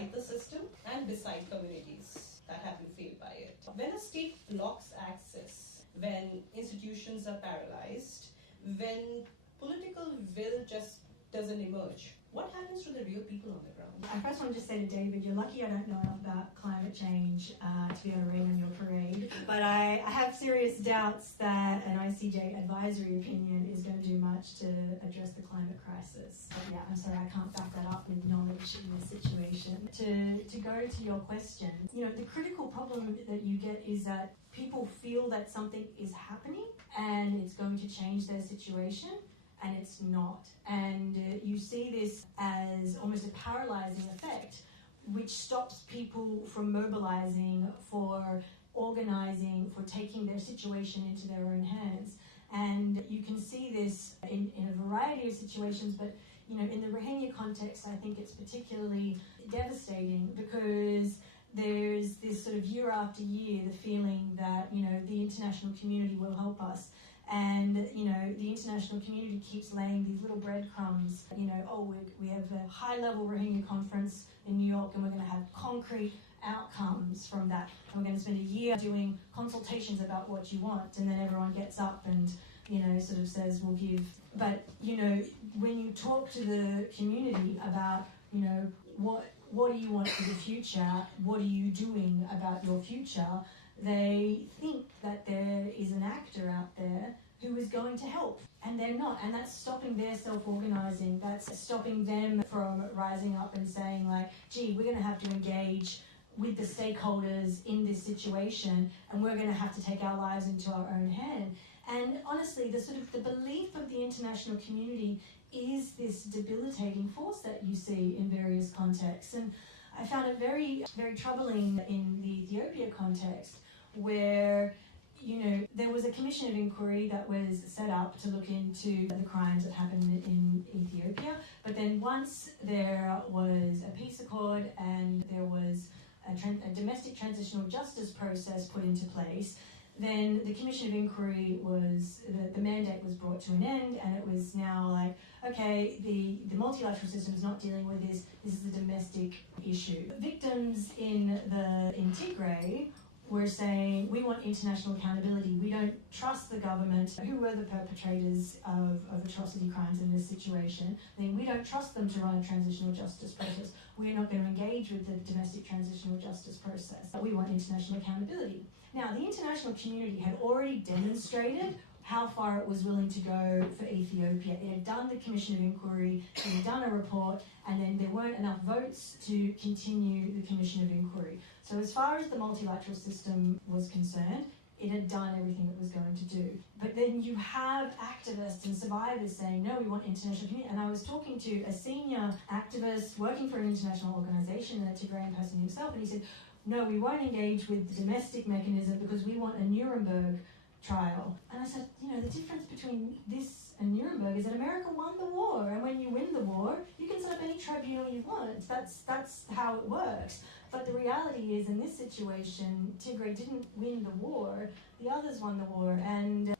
inside the system and beside communities that have been failed by it. When a state blocks access, when institutions are paralyzed, when political will just doesn't emerge, what happens to the real people on the ground? I first want to just say to David, you're lucky I don't know enough about climate change to be able to rain on your parade. But I have serious doubts that an ICJ advisory opinion is going to do much to address the climate crisis. But yeah, I'm sorry, I can't back that up with knowledge in this situation. To go to your question, the critical problem that you get is that people feel that something is happening and it's going to change their situation, and it's not. And you see this as almost a paralyzing effect, which stops people from mobilizing, for organizing, for taking their situation into their own hands. And you can see this in a variety of situations, but in the Rohingya context, I think it's particularly devastating because there's this sort of year after year, the feeling that, the international community will help us. And, the international community keeps laying these little breadcrumbs, we have a high-level Rohingya conference in New York and we're going to have concrete outcomes from that. And we're going to spend a year doing consultations about what you want, and then everyone gets up and, sort of says, we'll give. But, when you talk to the community about, what do you want for the future? What are you doing about your future? They think that there is an actor out there who is going to help, and they're not, and that's stopping their self-organizing. That's stopping them from rising up and saying, like, gee, we're going to have to engage with the stakeholders in this situation, and we're going to have to take our lives into our own hand. And honestly, the belief of the international community is this debilitating force that you see in various contexts. And I found it very, very troubling in the Ethiopia context, where there was a commission of inquiry that was set up to look into the crimes that happened in Ethiopia. But then once there was a peace accord and there was a domestic transitional justice process put into place, then the commission of inquiry the mandate was brought to an end, and it was now like, okay, the multilateral system is not dealing with this. This is a domestic issue. Victims in Tigray were saying, we want international accountability. We don't trust the government. Who were the perpetrators of atrocity crimes in this situation? Then we don't trust them to run a transitional justice process. We're not going to engage with the domestic transitional justice process. But we want international accountability. Now, the international community had already demonstrated how far it was willing to go for Ethiopia. It had done the commission of inquiry, it had done a report, and then there weren't enough votes to continue the commission of inquiry. So as far as the multilateral system was concerned, it had done everything it was going to do. But then you have activists and survivors saying, no, we want international community. And I was talking to a senior activist working for an international organization, and a Tigrayan person himself, and he said, no, we won't engage with the domestic mechanism because we want a Nuremberg trial. And I said, the difference between this and Nuremberg is that America won the war, and when you win the war, you can set up any tribunal you want. That's how it works. But the reality is, in this situation, Tigray didn't win the war, the others won the war. And,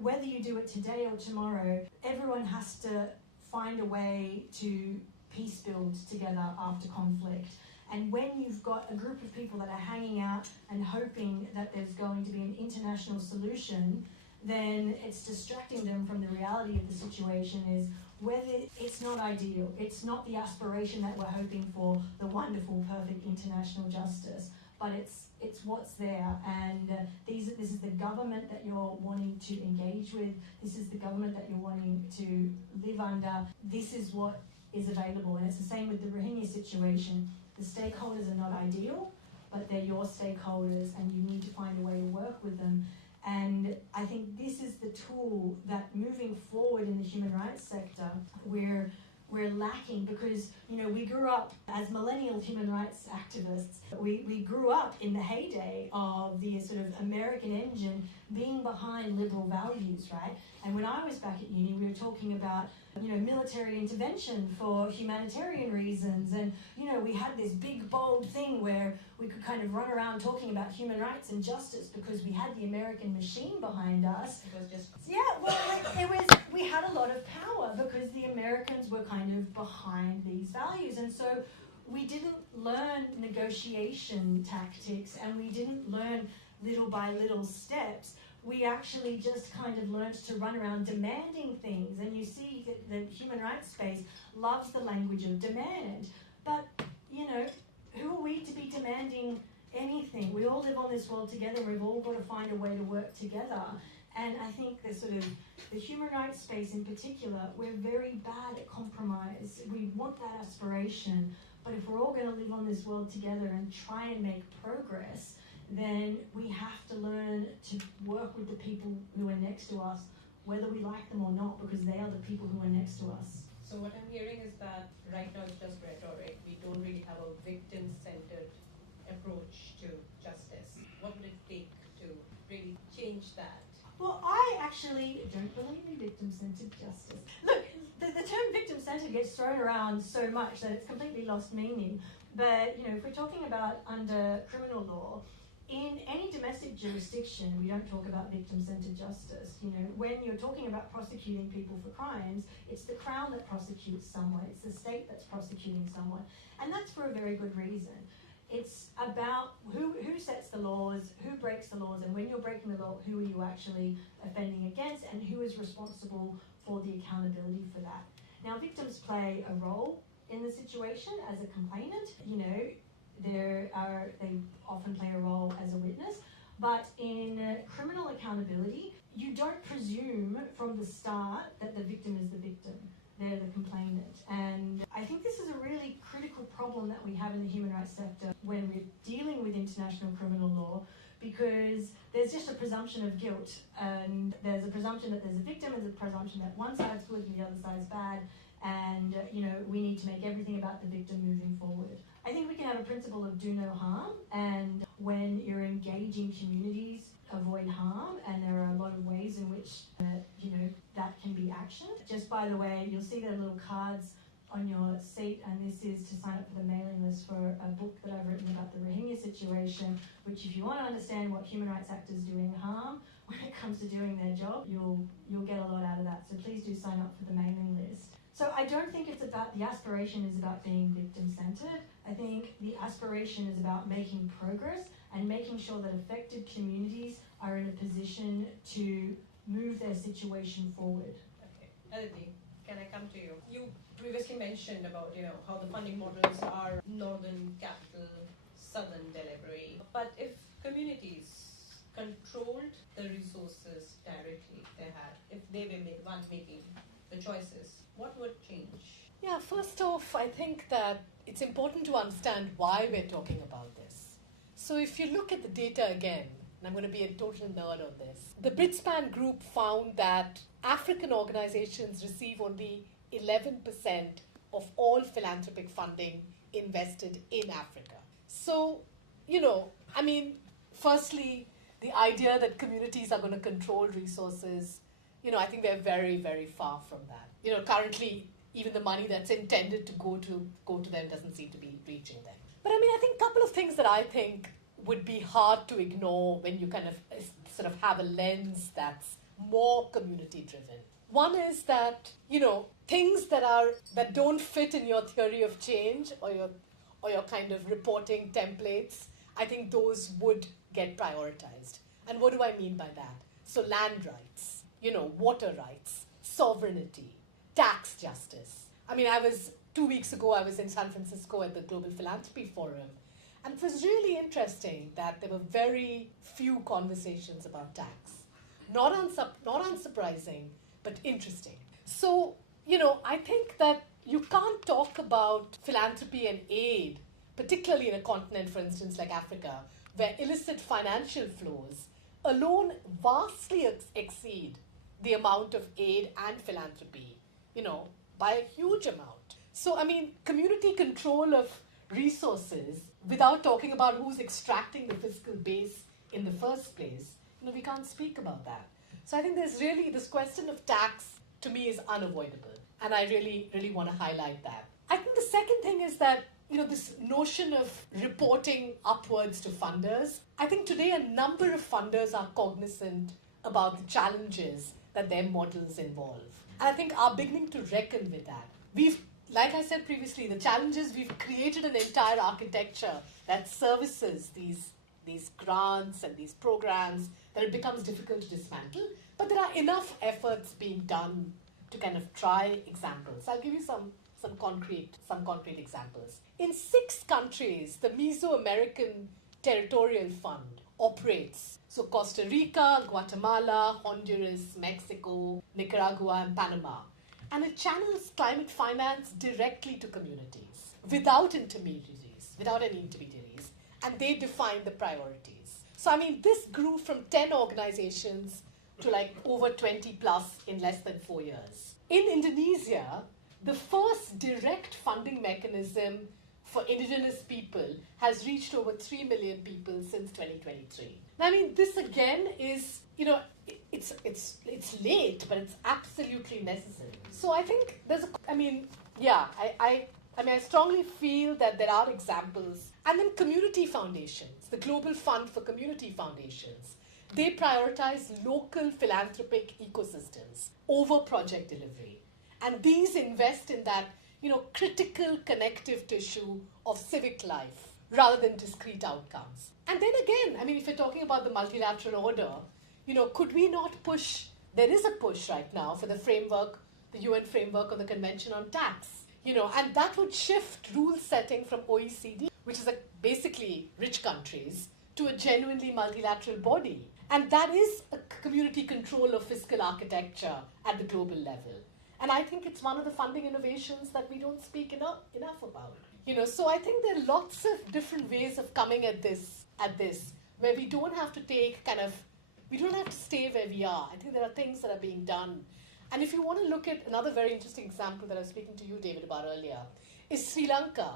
whether you do it today or tomorrow, everyone has to find a way to peace build together after conflict. And when you've got a group of people that are hanging out and hoping that there's going to be an international solution, then it's distracting them from the reality of the situation. Is whether it's not ideal, it's not the aspiration that we're hoping for, the wonderful, perfect international justice, but it's what's there. And this is the government that you're wanting to engage with. This is the government that you're wanting to live under. This is what is available. And it's the same with the Rohingya situation. The stakeholders are not ideal, but they're your stakeholders, and you need to find a way to work with them. And I think this is the tool that, moving forward in the human rights sector, we're lacking, because we grew up as millennial human rights activists. We grew up in the heyday of the sort of American engine being behind liberal values, right? And when I was back at uni, we were talking about military intervention for humanitarian reasons, and we had this big bold thing where we could kind of run around talking about human rights and justice because we had the American machine behind us. It was just we had a lot of power because the Americans were kind of behind these values. And so we didn't learn negotiation tactics, and we didn't learn little by little steps. We actually just kind of learned to run around demanding things. And you see that the human rights space loves the language of demand. But, you know, who are we to be demanding anything? We all live on this world together. We've all got to find a way to work together. And I think the human rights space in particular, we're very bad at compromise. We want that aspiration. But if we're all going to live on this world together and try and make progress, then we have to learn to work with the people who are next to us, whether we like them or not, because they are the people who are next to us. So what I'm hearing is that right now it's just rhetoric. We don't really have a victim-centered approach to justice. What would it take to really change that? Well, I actually don't believe in victim-centered justice. Look, the term victim-centered gets thrown around so much that it's completely lost meaning. But, you know, if we're talking about under criminal law, in any domestic jurisdiction, we don't talk about victim-centered justice. You know, when you're talking about prosecuting people for crimes, it's the Crown that prosecutes someone, it's the state that's prosecuting someone. And that's for a very good reason. It's about who sets the laws, who breaks the laws, and when you're breaking the law, who are you actually offending against, and who is responsible for the accountability for that. Now, victims play a role in the situation as a complainant. You know, they often play a role as a witness, but in criminal accountability, you don't presume from the start that the victim is the victim. They're the complainant. And I think this is a really critical problem that we have in the human rights sector when we're dealing with international criminal law, because there's just a presumption of guilt, and there's a presumption that there's a victim, and there's a presumption that one side's good and the other side's bad, and you know, we need to make everything about the victim moving forward. I think we can have a principle of do no harm, and when you're engaging communities, avoid harm, and there are a lot of ways in which you know, that can be actioned. Just by the way, you'll see their little cards on your seat, and this is to sign up for the mailing list for a book that I've written about the Rohingya situation, which if you want to understand what human rights actors doing harm when it comes to doing their job, you'll get a lot out of that. So please do sign up for the mailing list. So I don't think it's about, the aspiration is about being victim-centered. I think the aspiration is about making progress and making sure that affected communities are in a position to move their situation forward. Okay. Aditi, can I come to you? You previously mentioned about, you know, how the funding models are northern capital, southern delivery. But if communities controlled the resources directly they had, if they were the ones making the choices, what would change? Yeah, first off, I think that it's important to understand why we're talking about this. So if you look at the data again, and I'm going to be a total nerd on this, the Britspan group found that African organizations receive only 11% of all philanthropic funding invested in Africa. So, you know, I mean, firstly, the idea that communities are going to control resources, you know, I think we're very, very far from that. You know, currently, even the money that's intended to go to them doesn't seem to be reaching them. But I mean, I think a couple of things that I think would be hard to ignore when you kind of sort of have a lens that's more community driven. One is that, you know, things that don't fit in your theory of change or your kind of reporting templates, I think those would get prioritized. And what do I mean by that? So land rights, you know, water rights, sovereignty, tax justice. I mean, 2 weeks ago, I was in San Francisco at the Global Philanthropy Forum, and it was really interesting that there were very few conversations about tax. Not unsurprising, but interesting. So, you know, I think that you can't talk about philanthropy and aid, particularly in a continent, for instance, like Africa, where illicit financial flows alone vastly exceed the amount of aid and philanthropy, you know, by a huge amount. So, I mean, community control of resources without talking about who's extracting the fiscal base in the first place, you know, we can't speak about that. So I think there's really, this question of tax to me is unavoidable. And I really, really want to highlight that. I think the second thing is that, you know, this notion of reporting upwards to funders. I think today a number of funders are cognizant about the challenges that their models involve. And I think are beginning to reckon with that. We've like I said previously, the challenge is we've created an entire architecture that services these grants and these programs that it becomes difficult to dismantle. But there are enough efforts being done to kind of try examples. I'll give you some concrete examples. In 6 countries, the Mesoamerican Territorial Fund operates. So Costa Rica, Guatemala, Honduras, Mexico, Nicaragua, and Panama. And it channels climate finance directly to communities without intermediaries, without any intermediaries, and they define the priorities. So I mean, this grew from 10 organizations to like over 20 plus in less than 4 years. In Indonesia, the first direct funding mechanism for indigenous people has reached over 3 million people since 2023. Now, I mean, this again is, you know, it's late, but it's absolutely necessary. So I think there's I strongly feel that there are examples. And then community foundations, the Global Fund for Community Foundations, they prioritize local philanthropic ecosystems over project delivery. And these invest in that, you know, critical connective tissue of civic life rather than discrete outcomes. And then again, I mean, if you're talking about the multilateral order, you know, could we not push? There is a push right now for the framework, the UN framework on the Convention on Tax, you know, and that would shift rule setting from OECD, which is basically rich countries, to a genuinely multilateral body. And that is a community control of fiscal architecture at the global level. And I think it's one of the funding innovations that we don't speak enough about. You know, so I think there are lots of different ways of coming at this, where we don't have to we don't have to stay where we are. I think there are things that are being done. And if you want to look at another very interesting example that I was speaking to you, David, about earlier, is Sri Lanka.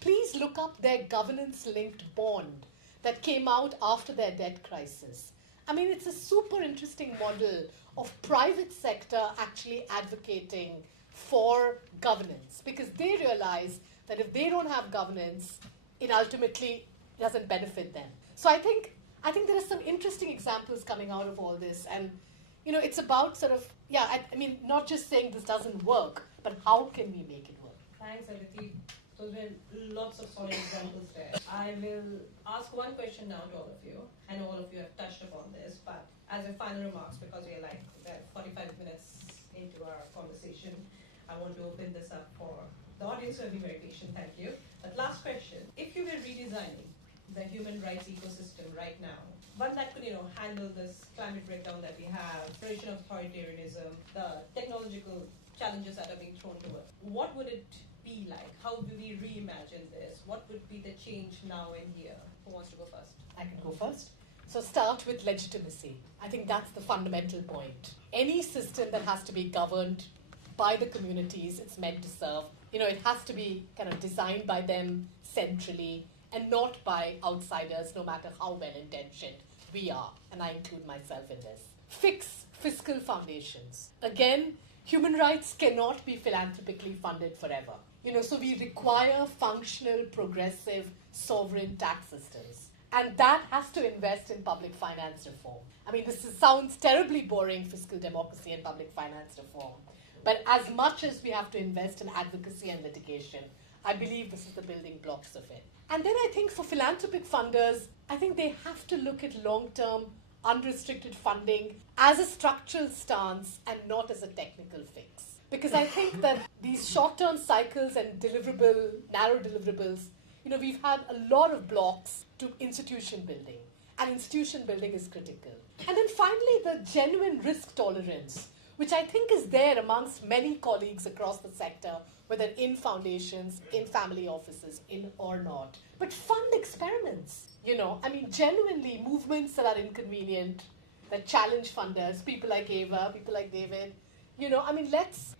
Please look up their governance-linked bond that came out after their debt crisis. I mean, it's a super interesting model of private sector actually advocating for governance, because they realize that if they don't have governance, it ultimately doesn't benefit them. So I think there are some interesting examples coming out of all this, and you know, it's about sort of, I mean, not just saying this doesn't work, but how can we make it work? Thanks, Aditi. Those were lots of solid examples there. I will ask one question now to all of you. I know all of you have touched upon this, but as a final remarks, because we're 45 minutes into our conversation, I want to open this up for the audience who have been very patient. Thank you. But last question. If you were redesigning the human rights ecosystem right now, one that could, you know, handle this climate breakdown that we have, creation of authoritarianism, the technological challenges that are being thrown to it, what would it be like? How do we reimagine this? What would be the change now and here? Who wants to go first? I can go first. So start with legitimacy. I think that's the fundamental point. Any system that has to be governed by the communities it's meant to serve, you know, it has to be kind of designed by them centrally and not by outsiders, no matter how well-intentioned we are. And I include myself in this. Fix fiscal foundations. Again, human rights cannot be philanthropically funded forever. You know, so we require functional, progressive, sovereign tax systems. And that has to invest in public finance reform. I mean, sounds terribly boring, fiscal democracy and public finance reform. But as much as we have to invest in advocacy and litigation, I believe this is the building blocks of it. And then I think for philanthropic funders, I think they have to look at long-term, unrestricted funding as a structural stance and not as a technical fix. Because I think that these short-term cycles and narrow deliverables, you know, we've had a lot of blocks to institution building. And institution building is critical. And then finally, the genuine risk tolerance, which I think is there amongst many colleagues across the sector, whether in foundations, in family offices, in or not. But fund experiments, you know, I mean, genuinely movements that are inconvenient, that challenge funders, people like Eva, people like David, you know, I mean,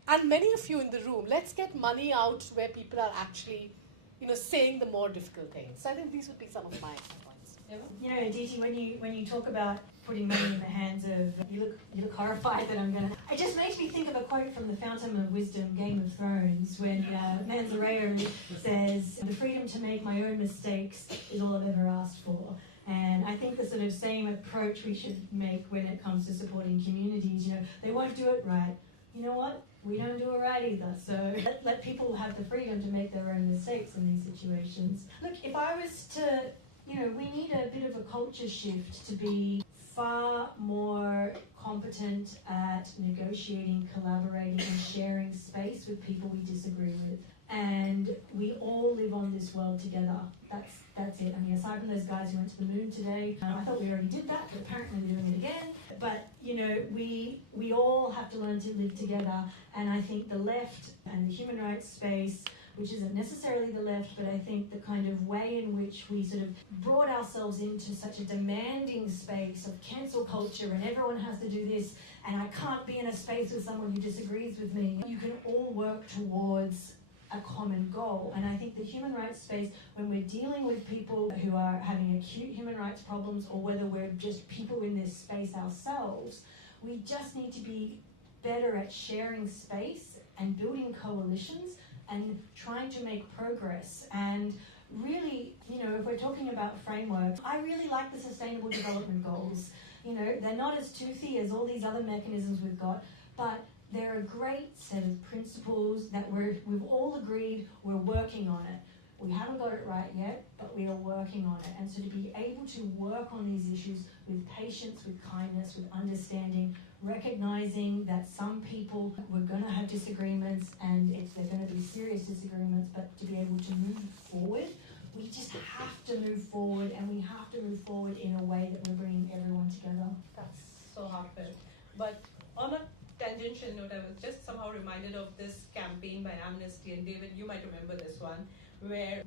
and many of you in the room, let's get money out where people are actually, you know, saying the more difficult things. So I think these would be some of my points. You know, Aditi, when you talk about putting money in the hands of, you look horrified that I'm going to... It just makes me think of a quote from the Fountain of Wisdom, Game of Thrones, when Moderator says, "The freedom to make my own mistakes is all I've ever asked for." And I think the sort of same approach we should make when it comes to supporting communities. You know, they won't do it right. You know what? we don't do it right either. So let people have the freedom to make their own mistakes in these situations. Look, if I was to, we need a bit of a culture shift to be far more competent at negotiating, collaborating, and sharing space with people we disagree with. And we all live on this world together. That's it. I mean, aside from those guys who went to the moon today, I thought we already did that, but apparently we're doing it again. But, we all have to learn to live together. And I think the left and the human rights space, which isn't necessarily the left, but I think the kind of way in which we sort of brought ourselves into such a demanding space of cancel culture and everyone has to do this and I can't be in a space with someone who disagrees with me. You can all work towards a common goal. And I think the human rights space, when we're dealing with people who are having acute human rights problems or whether we're just people in this space ourselves, we just need to be better at sharing space and building coalitions and trying to make progress. And really, if we're talking about framework, I really like the Sustainable Development Goals. They're not as toothy as all these other mechanisms we've got, but they're a great set of principles that we've all agreed we're working on it. We haven't got it right yet, but we are working on it. And so to be able to work on these issues with patience, with kindness, with understanding, recognizing that some people we're going to have disagreements and they're going to be serious disagreements, but to be able to move forward, we just have to move forward, and we have to move forward in a way that we're bringing everyone together. That's so heartfelt. But on a tangential note, I was just somehow reminded of this campaign by Amnesty, and David, you might remember this one, where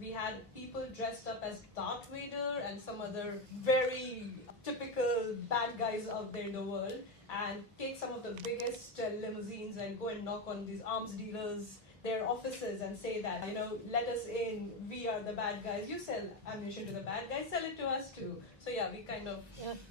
we had people dressed up as Darth Vader and some other very typical bad guys out there in the world, and take some of the biggest limousines and go and knock on these arms dealers, their offices, and say that, let us in, we are the bad guys. You sell ammunition to the bad guys, sell it to us too. So yeah, we kind of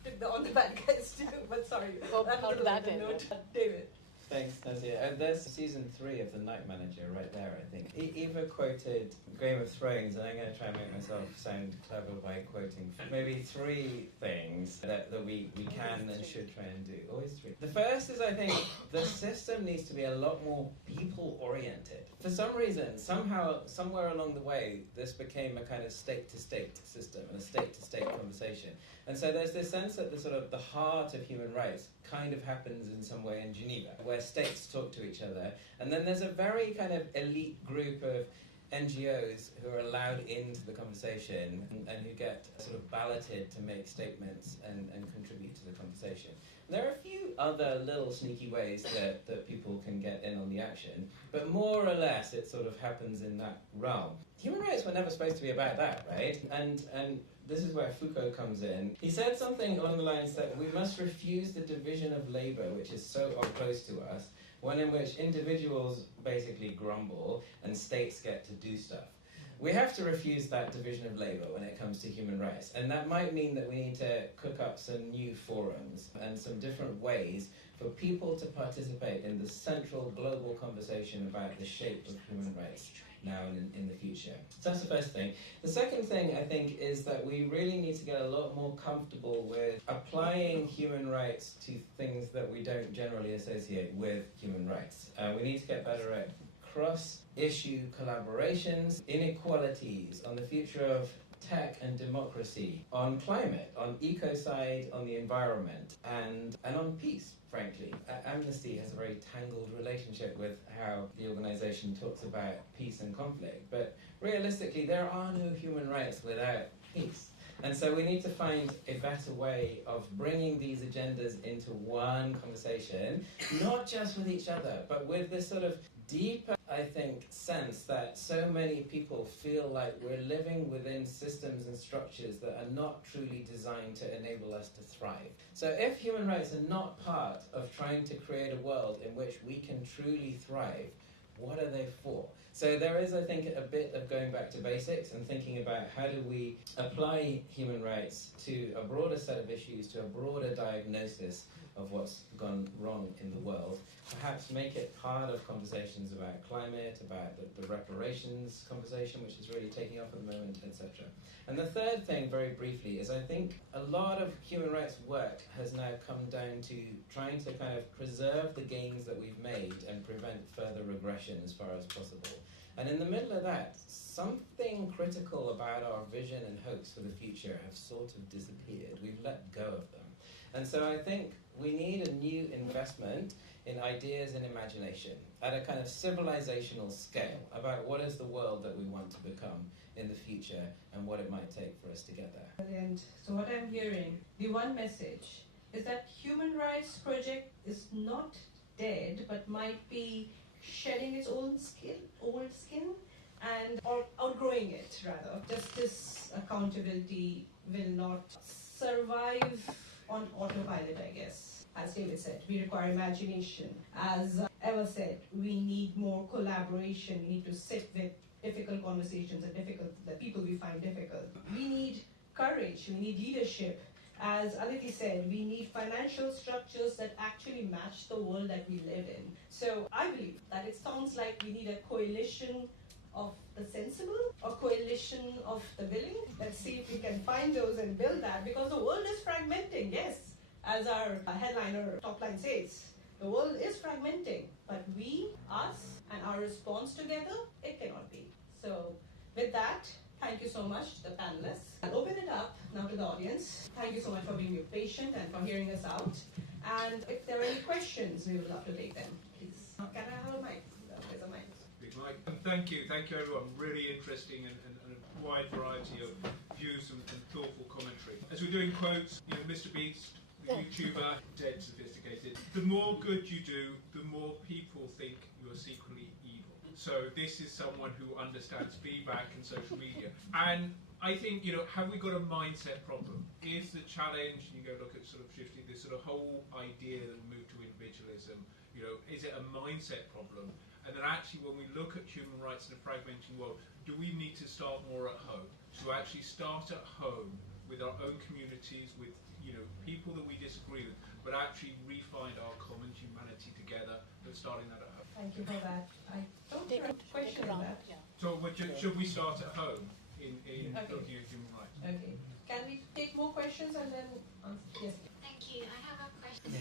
took on the bad guys too. But sorry, how did that end? Note. David. Thanks, Nazia. There's season 3 of The Night Manager right there, I think. Eva quoted Game of Thrones, and I'm going to try and make myself sound clever by quoting maybe 3 things that we can and should try and do. Always 3. The first is, I think, the system needs to be a lot more people-oriented. For some reason, somehow, somewhere along the way, this became a kind of state-to-state system and a state-to-state conversation. And so there's this sense that the heart of human rights kind of happens in some way in Geneva, where states talk to each other. And then there's a very kind of elite group of NGOs who are allowed into the conversation and who get sort of balloted to make statements and contribute to the conversation. There are a few other little sneaky ways that people can get in on the action, but more or less it sort of happens in that realm. Human rights were never supposed to be about that, right? And this is where Foucault comes in. He said something along the lines that we must refuse the division of labour, which is so opposed to us, one in which individuals basically grumble and states get to do stuff. We have to refuse that division of labour when it comes to human rights, and that might mean that we need to cook up some new forums and some different ways for people to participate in the central global conversation about the shape of human rights now and in the future. So that's the first thing. The second thing, I think, is that we really need to get a lot more comfortable with applying human rights to things that we don't generally associate with human rights. We need to get better at cross-issue collaborations, inequalities, on the future of tech and democracy, on climate, on ecocide, on the environment, and on peace, frankly. Amnesty has a very tangled relationship with how the organization talks about peace and conflict, but realistically there are no human rights without peace. And so we need to find a better way of bringing these agendas into one conversation, not just with each other, but with this sort of deeper, I think, sense that so many people feel like we're living within systems and structures that are not truly designed to enable us to thrive. So if human rights are not part of trying to create a world in which we can truly thrive, what are they for? So there is, I think, a bit of going back to basics and thinking about how do we apply human rights to a broader set of issues, to a broader diagnosis of what's gone wrong in the world. Perhaps make it part of conversations about climate, about the reparations conversation, which is really taking off at the moment, etc. And the third thing, very briefly, is I think a lot of human rights work has now come down to trying to kind of preserve the gains that we've made and prevent further regression as far as possible. And in the middle of that, something critical about our vision and hopes for the future have sort of disappeared. We've let go of them. And so I think we need a new investment in ideas and imagination at a kind of civilizational scale about what is the world that we want to become in the future and what it might take for us to get there. And so what I'm hearing, the one message is that human rights project is not dead, but might be shedding its old skin and or outgrowing it rather. Justice, accountability will not survive on autopilot, I guess. As David said, we require imagination. As Eva said, we need more collaboration. We need to sit with difficult conversations and the people we find difficult. We need courage. We need leadership. As Aditi said, we need financial structures that actually match the world that we live in. So I believe that it sounds like we need a coalition of the sensible, a coalition of the willing. Let's see if we can find those and build that, because the world is fragmenting, yes. As our headline or top line says, the world is fragmenting, but we, us, and our response together, it cannot be. So with that, thank you so much to the panelists. I'll open it up now to the audience. Thank you so much for being patient and for hearing us out. And if there are any questions, we would love to take them, please. Can I have a mic? There's a mic. Big mic. And thank you everyone. Really interesting and a wide variety of views and thoughtful commentary. As we're doing quotes, Mr. Beast, the YouTuber, dead sophisticated. The more good you do, the more people think you're secretly evil. So this is someone who understands feedback and social media. And I think, have we got a mindset problem? Is the challenge, you go look at sort of shifting this sort of whole idea that we move to individualism, is it a mindset problem? And then actually when we look at human rights in a fragmenting world, do we need to start more at home? To actually start at home with our own communities, with people that we disagree with, but actually re-find our common humanity together, but starting that at home. Thank you for that. I don't have a question on that. Yeah. So should we start at home in Okay. looking at human rights? Okay. Can we take more questions and then yes. Thank you. I have a question.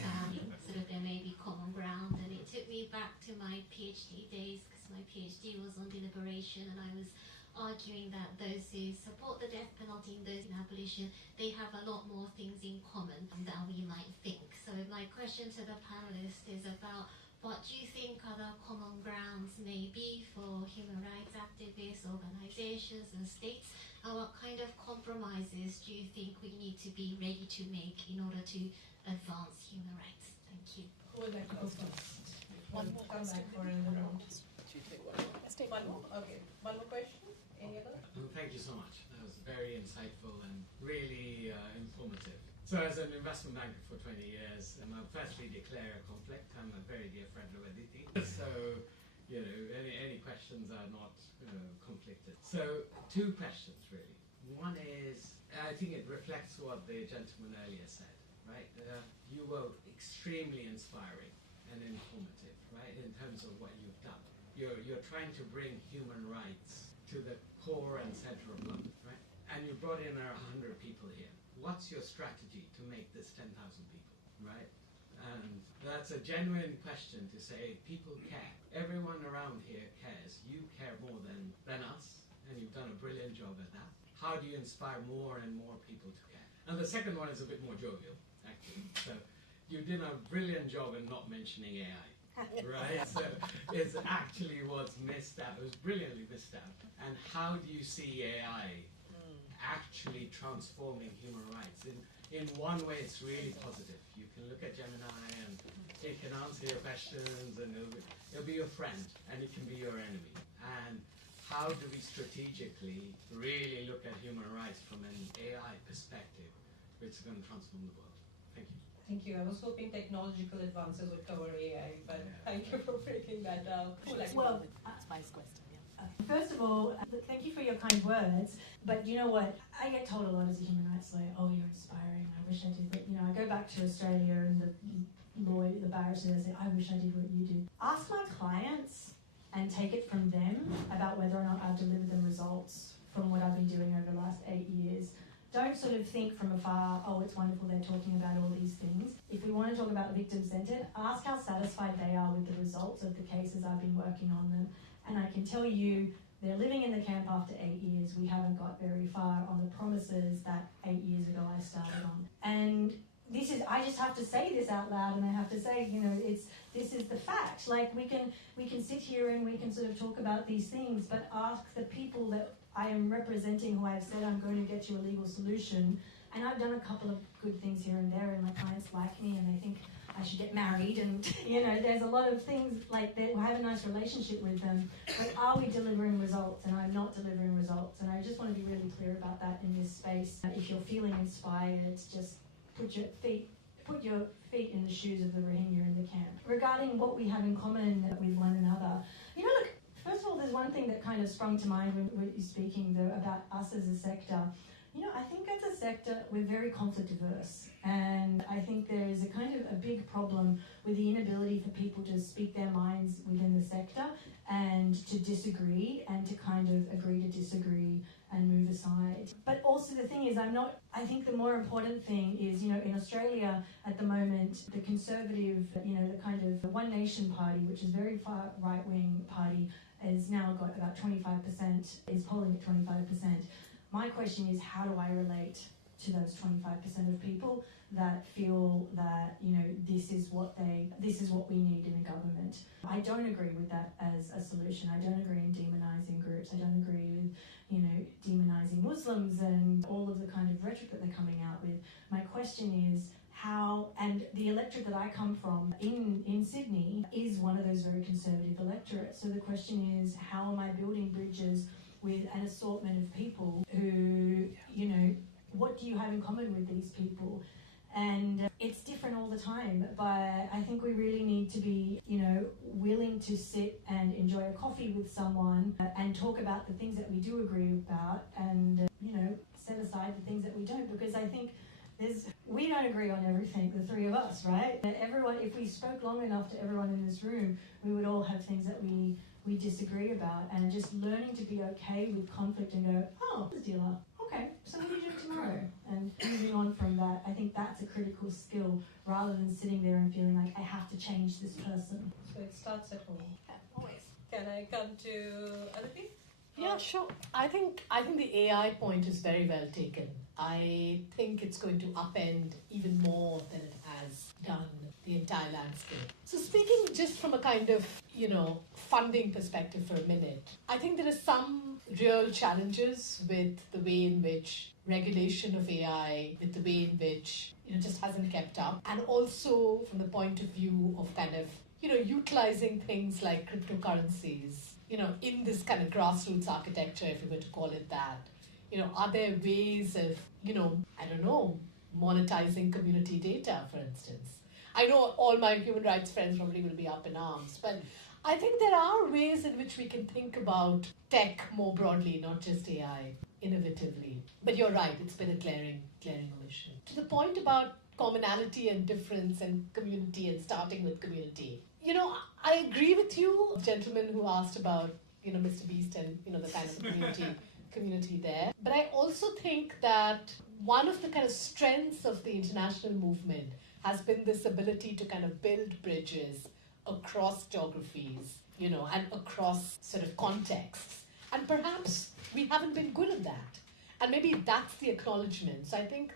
Sort of there may be common ground, and it took me back to my PhD days, because my PhD was on deliberation, and I was arguing that those who support the death penalty and those in abolition, they have a lot more things in common than we might think. So my question to the panelists is about what do you think other common grounds may be for human rights activists, organizations and states, and what kind of compromises do you think we need to be ready to make in order to advance human rights? Thank you. Who would like to go first? One more Come question. back for another round. Should we take one more? Let's take One more? Okay. One more question? Any other? Thank you so much. That was very insightful and really informative. So as an investment banker for 20 years, I'll firstly declare a conflict. I'm a very dear friend of Aditi. So, any questions are not conflicted. So, two questions really. One is, I think it reflects what the gentleman earlier said, right? You were extremely inspiring and informative, right, in terms of what you've done. You're trying to bring human rights to the core and center of London, right? And you brought in 100 people here. What's your strategy to make this 10,000 people, right? And that's a genuine question to say, people care. Everyone around here cares. You care more than us, and you've done a brilliant job at that. How do you inspire more and more people to care? And the second one is a bit more jovial, actually. So you did a brilliant job in not mentioning AI. Right, so it's actually what's missed out. It was brilliantly missed out. And how do you see AI actually transforming human rights? In one way, it's really positive. You can look at Gemini and it can answer your questions, and it'll be your friend, and it can be your enemy. And how do we strategically really look at human rights from an AI perspective, which is going to transform the world? Thank you. Thank you. I was hoping technological advances would cover AI, but thank you for breaking that down. Well, that's my question. Yeah. First of all, thank you for your kind words. But you know what? I get told a lot as a human rights lawyer, oh, you're inspiring, I wish I did. But, you know, I go back to Australia and the barrister say, I wish I did what you did. Ask my clients and take it from them about whether or not I've delivered them results from what I've been doing over the last 8 years. Don't sort of think from afar, oh, it's wonderful they're talking about all these things. If we want to talk about victim-centred, ask how satisfied they are with the results of the cases I've been working on them. And I can tell you, they're living in the camp after 8 years. We haven't got very far on the promises that 8 years ago I started on. And this is, I just have to say this out loud, and I have to say, you know, this is the fact. Like, we can sit here and we can sort of talk about these things, but ask the people that I am representing, who I've said I'm going to get you a legal solution. And I've done a couple of good things here and there, and my clients like me, and they think I should get married, and you know, there's a lot of things like that. I have a nice relationship with them, but are we delivering results? And I'm not delivering results, and I just want to be really clear about that in this space. If you're feeling inspired, just put your feet in the shoes of the Rohingya in the camp. Regarding what we have in common with one another, you know, look, first of all, there's one thing that kind of sprung to mind when you're speaking though, about us as a sector. You know, I think as a sector, we're very conflict averse. And I think there is a kind of a big problem with the inability for people to speak their minds within the sector and to disagree and to kind of agree to disagree and move aside. But also the thing is, I think the more important thing is, you know, in Australia at the moment, the conservative, you know, the kind of the One Nation party, which is very far right-wing party, has now got about 25%, is polling at 25%. My question is, how do I relate to those 25% of people that feel that, you know, this is what we need in a government? I don't agree with that as a solution. I don't agree in demonising groups. I don't agree with, you know, demonising Muslims and all of the kind of rhetoric that they're coming out with. My question is, how, and the electorate that I come from in Sydney is one of those very conservative electorates. So the question is, how am I building bridges with an assortment of people who, you know, what do you have in common with these people? And it's different all the time, but I think we really need to be, you know, willing to sit and enjoy a coffee with someone and talk about the things that we do agree about and, you know, set aside the things that we don't, because I think we don't agree on everything, the three of us, right? Everyone, if we spoke long enough to everyone in this room, we would all have things that we disagree about, and just learning to be okay with conflict and go, oh, dealer, okay, so what do you do tomorrow? And moving on from that, I think that's a critical skill, rather than sitting there and feeling like I have to change this person. So it starts at home. Yeah, always. Can I come to Aditi? Yeah, sure. I think the AI point is very well taken. I think it's going to upend even more than it has done the entire landscape. So speaking just from a kind of, you know, funding perspective for a minute, I think there are some real challenges with the way in which regulation of AI, with the way in which, you know, just hasn't kept up. And also from the point of view of kind of, you know, utilizing things like cryptocurrencies, you know, in this kind of grassroots architecture, if you were to call it that. You know, are there ways of, you know, I don't know, monetizing community data, for instance? I know all my human rights friends probably will be up in arms, but I think there are ways in which we can think about tech more broadly, not just AI, innovatively. But you're right, it's been a glaring omission. To the point about commonality and difference and community and starting with community, you know, I agree with you, gentleman who asked about, you know, Mr. Beast and, you know, the kind of community there. But I also think that one of the kind of strengths of the international movement has been this ability to kind of build bridges across geographies, you know, and across sort of contexts. And perhaps we haven't been good at that. And maybe that's the acknowledgement. So I think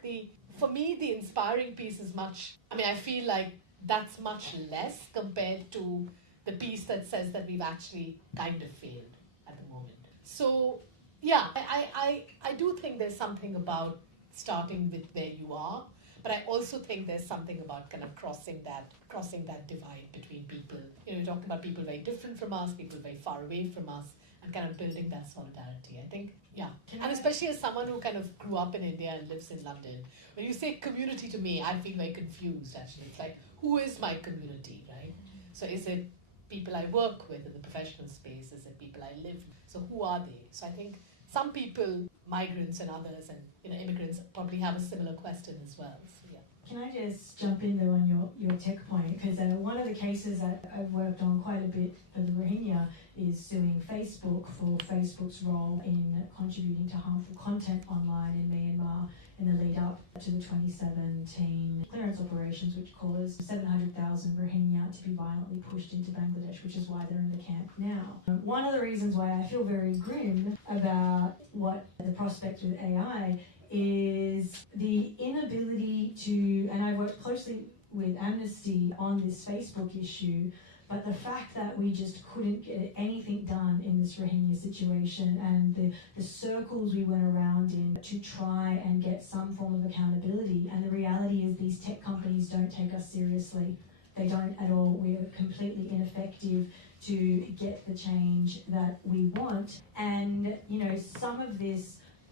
for me, the inspiring piece is I feel like that's much less compared to the piece that says that we've actually kind of failed at the moment. So yeah, I do think there's something about starting with where you are, but I also think there's something about kind of crossing that divide between people. You know, we're talking about people very different from us, people very far away from us, and kind of building that solidarity. I think, yeah. And especially as someone who kind of grew up in India and lives in London, when you say community to me, I feel very confused actually. It's like, who is my community, right? So is it people I work with in the professional space? Is it people I live with? So who are they? So I think some people, migrants and others, and immigrants probably have a similar question as well. So, yeah. Can I just jump in though on your tech point? Because one of the cases that I've worked on quite a bit for the Rohingya is suing Facebook for Facebook's role in contributing to harmful content online in Myanmar in the lead up to the 2017 clearance operations, which caused 700,000 Rohingya to be violently pushed into Bangladesh, which is why they're in the camp now. One of the reasons why I feel very grim about what the prospect with AI is the inability to, and I worked closely with Amnesty on this Facebook issue, but the fact that we just couldn't get anything done in this Rohingya situation, and the circles we went around in to try and get some form of accountability, and the reality is these tech companies don't take us seriously. They don't at all. We're completely ineffective to get the change that we want. And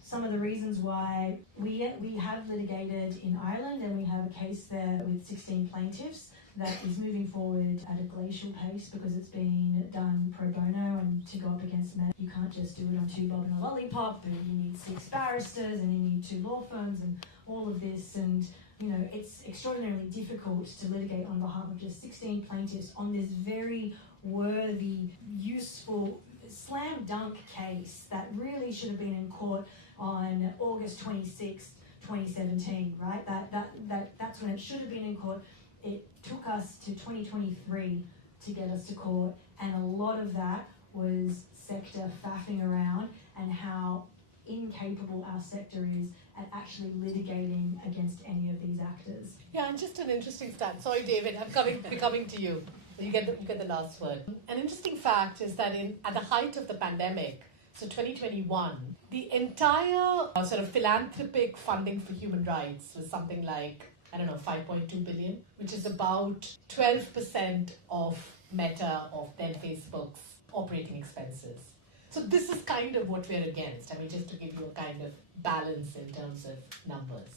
some of the reasons why we have litigated in Ireland, and we have a case there with 16 plaintiffs that is moving forward at a glacial pace because it's been done pro bono, and to go up against men, you can't just do it on 2 bob and a lollipop, and you need 6 barristers, and you need 2 law firms, and all of this, and it's extraordinarily difficult to litigate on behalf of just 16 plaintiffs on this very worthy, useful, slam dunk case that really should have been in court on August 26th, 2017, right? That's when it should have been in court. It took us to 2023 to get us to court, and a lot of that was sector faffing around and how incapable our sector is at actually litigating against any of these actors. Yeah, and just an interesting stat. Sorry, David, we're coming to you. You get the last word. An interesting fact is that at the height of the pandemic, so 2021, the entire sort of philanthropic funding for human rights was something like, 5.2 billion, which is about 12% of Meta, of then Facebook's operating expenses. So this is kind of what we're against. Just to give you a kind of balance in terms of numbers.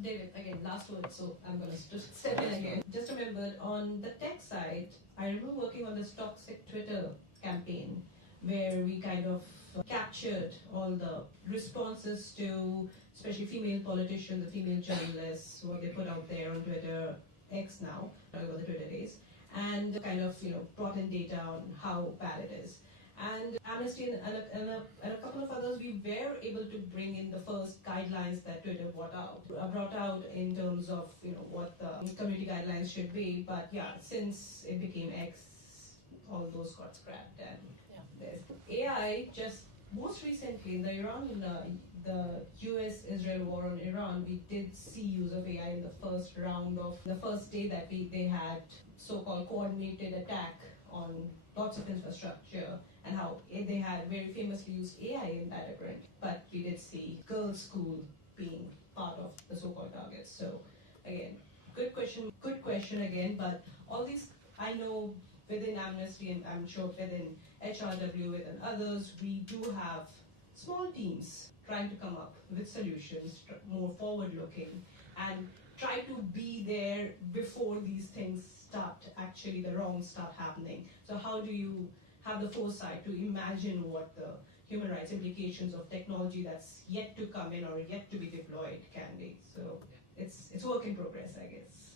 David, again, last word, so I'm going to just step in again. Just remember, on the tech side, I remember working on this toxic Twitter campaign where we kind of captured all the responses to, especially female politicians, the female journalists, what they put out there on Twitter, X now, whatever the Twitter days, and kind of brought in data on how bad it is. And Amnesty and a couple of others, we were able to bring in the first guidelines that Twitter brought out in terms of what the community guidelines should be. But yeah, since it became X, all those got scrapped. And there's AI. Just most recently in the US-Israel war on Iran, we did see use of AI in the first round of the first day that they had so-called coordinated attack on lots of infrastructure, and how they had very famously used AI in that event. But we did see girls' school being part of the so-called targets. So again, good question again. But all these, I know within Amnesty, and I'm sure within HRW, within others, we do have small teams trying to come up with solutions, more forward-looking, and try to be there before these things the wrongs start happening. So how do you have the foresight to imagine what the human rights implications of technology that's yet to come in or yet to be deployed can be? So it's work in progress, I guess.